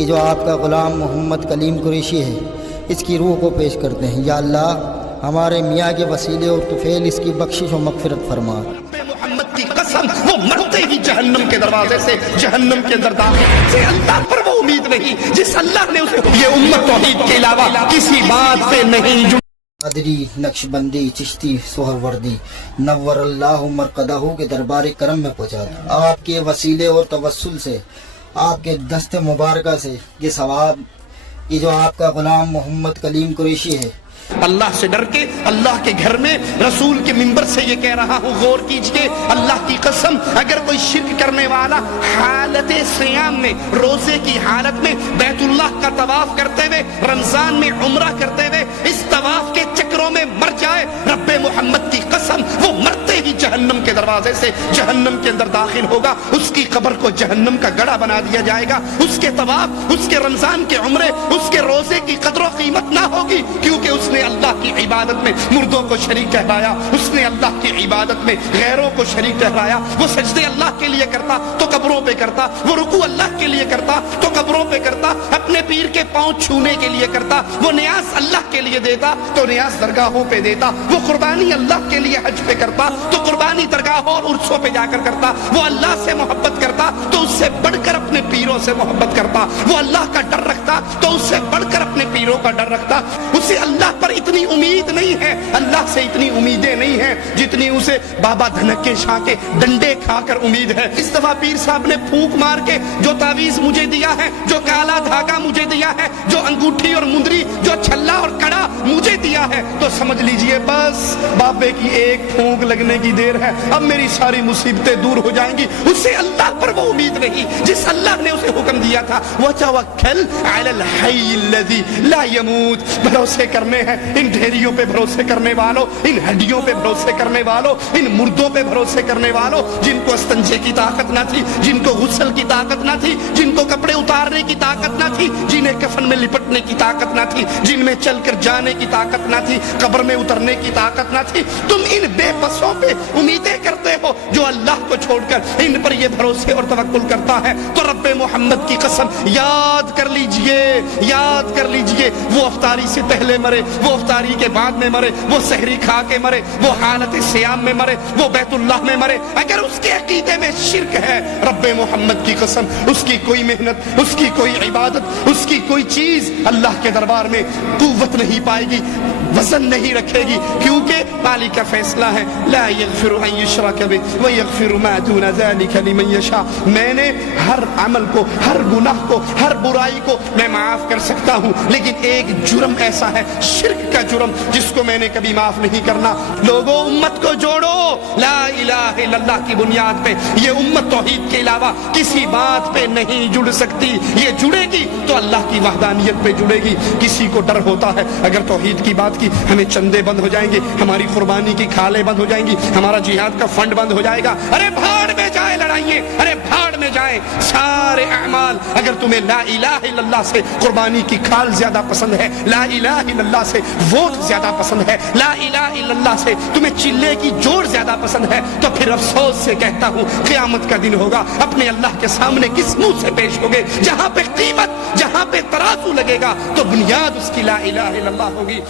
کہ جو آپ کا غلام محمد کلیم قریشی ہے اس کی روح کو پیش کرتے ہیں۔ یا اللہ ہمارے میاں کے وسیلے اور طفیل اس کی بخشش و مغفرت فرما۔ محمد کی قسم وہ مرتے ہی جہنم کے دروازے سے جہنم کے اندر داخل سے اللہ پر وہ امید نہیں جس اللہ نے اسے یہ امت توحید کے علاوہ کسی بات پہ نہیں جڑ قادری، نقش بندی، چشتی، سہروردی نور اللہ مرقدہ کے دربار کرم میں پہنچا دو۔ آپ کے وسیلے اور توسل سے آپ کے دست مبارکہ سے یہ ثواب کہ جو آپ کا غلام محمد کلیم قریشی ہے اللہ سے ڈر کے اللہ کے گھر میں رسول کے منبر سے یہ کہہ رہا ہوں، غور کیجئے، اللہ کی قسم اگر کوئی شرک کرنے والا حالت صیام میں، روزے کی حالت میں، بیت اللہ کا طواف کرتے ہوئے، رمضان میں عمرہ کرتے ہوئے اس طواف کے چکروں میں مر جائے، رب محمد کی قسم وہ مرتے ہی جہنم کے دروازے سے جہنم کے اندر داخل ہوگا، اس کی قبر کو جہنم کا گڑھا بنا دیا جائے گا، اس کے طواف، اس کے رمضان کے عمرے، اس کے روزے کی قدر و قیمت نہ ہوگی، کیونکہ اس نے اللہ کی عبادت میں مردوں کو شریک ٹھہرایا، اس نے اللہ کی عبادت میں غیروں کو شریک ٹھہرایا، وہ سجدے اللہ کے لیے کرتا تو قبروں پہ کرتا، وہ رکوع اللہ کے لیے کرتا تو قبروں پہ کرتا، اپنے پیر کے پاؤں چھونے کے لیے کرتا، وہ نیاز اللہ کے لیے دیتا تو نیاز درگاہوں پہ دیتا، وہ قربانی اللہ کے لیے حج پہ کرتا تو قربانی درگاہوں اور عرصوں پہ جا کر کرتا، وہ اللہ سے محبت کرتا تو اس سے بڑھ کر اپنے پیروں سے محبت کرتا، وہ اللہ کا ڈر رکھتا تو اس سے بڑھ کر اپنے پیروں کا ڈر رکھتا، اسے اللہ پر اتنی امید نہیں ہے، اللہ سے اتنی امیدیں نہیں ہیں جتنی اسے بابا دھنکے شاہ کے ڈنڈے کھا کر امید ہے۔ اس دفعہ پیر صاحب نے پھونک مار کے جو تعویذ مجھے دیا ہے، جو کالا دھاگا مجھے دیا ہے، جو انگوٹھی اور مندری، جو چھلا اور کڑا مجھے دیا ہے، تو سمجھ لیجئے بس بابے کی ایک پھونک لگنے کی دیر ہے، اب میری ساری مصیبتیں دور ہو جائیں گی۔ اسے اللہ پر وہ امید نہیں جس اللہ نے اسے حکم دیا تھا، وَتَوَكَّلْ عَلَى الْحَيِّ الَّذِي لَا يَمُوتُ، بھروسے کرنے ہیں ان ڈھیریوں پہ بھروسے کرنے والوں، ان ہڈیوں پہ بھروسے کرنے والوں، ان مردوں پہ بھروسے کرنے والوں، جن کو استنجے کی طاقت نہ تھی، جن کو غسل کی طاقت نہ تھی، جن کو کپڑے اتارنے کی طاقت نہ تھی، جنہیں کفن میں لپٹنے کی طاقت نہ تھی، جن میں چل کر جانے کی طاقت نہ تھی، قبر میں اترنے کی طاقت نہ تھی، تم ان بے بسوں پہ امیدیں کرتے ہو جو اللہ کو چھوڑ کر ان پر یہ بھروسے اور توکل کرتا ہے، تو رب محمد کی قسم یاد کر لیجئے، یاد کر لیجئے، وہ افطاری سے پہلے مرے، وہ افطاری کے بعد میں مرے، وہ سحری کھا کے مرے، وہ حالت سیام میں مرے، وہ بیت اللہ میں مرے، اگر اس کے عقیدے میں شرک ہے، رب محمد کی قسم اس کی کوئی محنت، اس کی کوئی عبادت، اس کی کوئی چیز اللہ کے دربار میں قوت نہیں پائے گی، وزن نہیں رکھے گی، کیونکہ مالک کا فیصلہ ہے لا یغفر ان یشرک بہ ویغفر ما دون ذلک لمن یشاء، میں نے ہر عمل کو، ہر گناہ کو، ہر برائی کو میں معاف کر سکتا ہوں، لیکن ایک جرم ایسا ہے، شرک کا جرم، جس کو میں نے کبھی معاف نہیں کرنا۔ لوگوں امت کو جوڑو لا الہ الا اللہ کی بنیاد پہ، یہ امت توحید کے علاوہ کسی بات پہ نہیں جڑ سکتی، یہ جڑے گی تو اللہ کی وحدانیت پہ جڑے گی۔ کسی کو ڈر ہوتا ہے اگر توحید کی بات کی ہمیں چندے بند ہو جائیں گے، ہماری قربانی کی کھالیں بند ہو جائیں گی، ہمارا جہاد کا فنڈ بند ہو جائے گا، ارے بھاڑ میں جائے لڑائیں، ارے بھاڑ میں جائیں سارے اعمال۔ اگر تمہیں لا الہ الا اللہ سے قربانی کی کھال زیادہ پسند ہے، لا الہ الا اللہ سے ووٹ زیادہ پسند ہے، لا الہ الا اللہ سے تمہیں چلے کی جوڑ زیادہ پسند ہے، تو پھر افسوس سے کہتا ہوں قیامت کا دن ہوگا، اپنے اللہ کے سامنے کس منہ سے پیش ہوگے؟ جہاں پہ قیمت، جہاں پہ ترازو لگے گا تو بنیاد اس کی لا الہ الا اللہ ہوگی۔